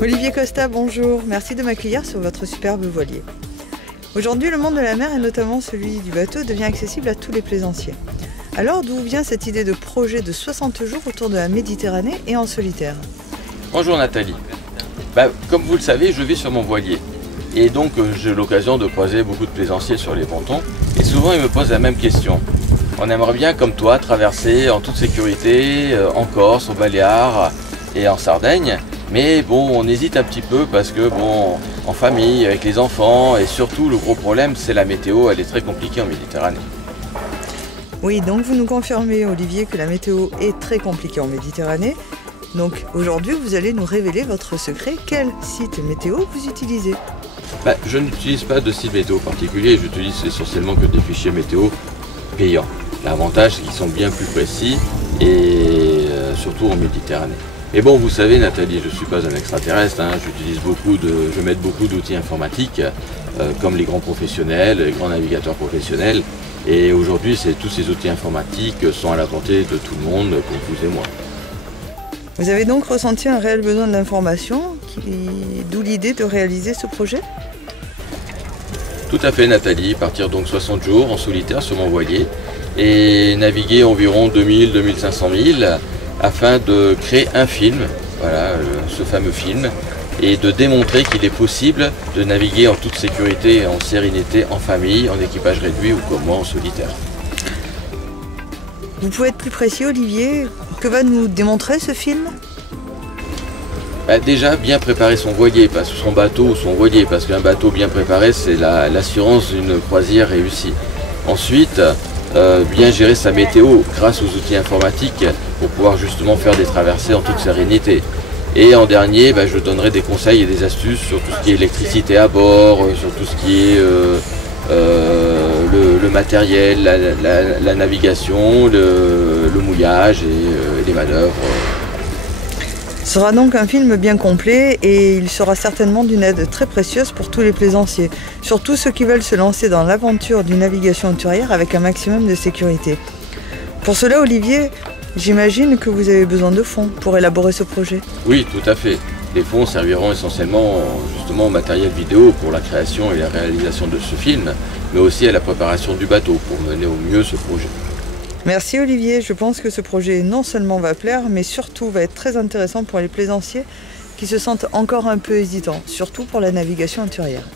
Olivier Costa, bonjour. Merci de m'accueillir sur votre superbe voilier. Aujourd'hui, le monde de la mer, et notamment celui du bateau, devient accessible à tous les plaisanciers. Alors, d'où vient cette idée de projet de 60 jours autour de la Méditerranée et en solitaire? Bonjour Nathalie. Comme vous le savez, je vis sur mon voilier. Et donc, j'ai l'occasion de croiser beaucoup de plaisanciers sur les pontons. Et souvent, ils me posent la même question. On aimerait bien, comme toi, traverser en toute sécurité en Corse, aux Baléares et en Sardaigne. Mais bon, on hésite un petit peu parce que bon, en famille, avec les enfants, et surtout le gros problème, c'est la météo, elle est très compliquée en Méditerranée. Oui, donc vous nous confirmez, Olivier, que la météo est très compliquée en Méditerranée. Donc aujourd'hui, vous allez nous révéler votre secret. Quel site météo vous utilisez? Je n'utilise pas de site météo particulier, j'utilise essentiellement que des fichiers météo payants. L'avantage, c'est qu'ils sont bien plus précis et surtout en Méditerranée. Mais bon, vous savez Nathalie, je ne suis pas un extraterrestre, hein. Je m'aide beaucoup d'outils informatiques, comme les grands professionnels, les grands navigateurs professionnels. Et aujourd'hui, tous ces outils informatiques sont à la portée de tout le monde, comme vous et moi. Vous avez donc ressenti un réel besoin d'information, d'où l'idée de réaliser ce projet? Tout à fait Nathalie, partir donc 60 jours en solitaire sur mon voilier et naviguer environ 2000-2500 milles afin de créer un film, voilà, ce fameux film, et de démontrer qu'il est possible de naviguer en toute sécurité et en sérénité, en famille, en équipage réduit ou comme moi en solitaire. Vous pouvez être plus précis, Olivier? Que va nous démontrer ce film? Déjà, bien préparer son voilier, pas son bateau ou son voilier, parce qu'un bateau bien préparé, c'est l'assurance d'une croisière réussie. Ensuite, bien gérer sa météo grâce aux outils informatiques pour pouvoir justement faire des traversées en toute sérénité. Et en dernier, je donnerai des conseils et des astuces sur tout ce qui est électricité à bord, sur tout ce qui est le matériel, la navigation, le mouillage et les manœuvres. Ce sera donc un film bien complet et il sera certainement d'une aide très précieuse pour tous les plaisanciers, surtout ceux qui veulent se lancer dans l'aventure d'une navigation hauturière avec un maximum de sécurité. Pour cela, Olivier, j'imagine que vous avez besoin de fonds pour élaborer ce projet. Oui, tout à fait. Les fonds serviront essentiellement justement au matériel vidéo pour la création et la réalisation de ce film, mais aussi à la préparation du bateau pour mener au mieux ce projet. Merci Olivier, je pense que ce projet non seulement va plaire, mais surtout va être très intéressant pour les plaisanciers qui se sentent encore un peu hésitants, surtout pour la navigation hauturière.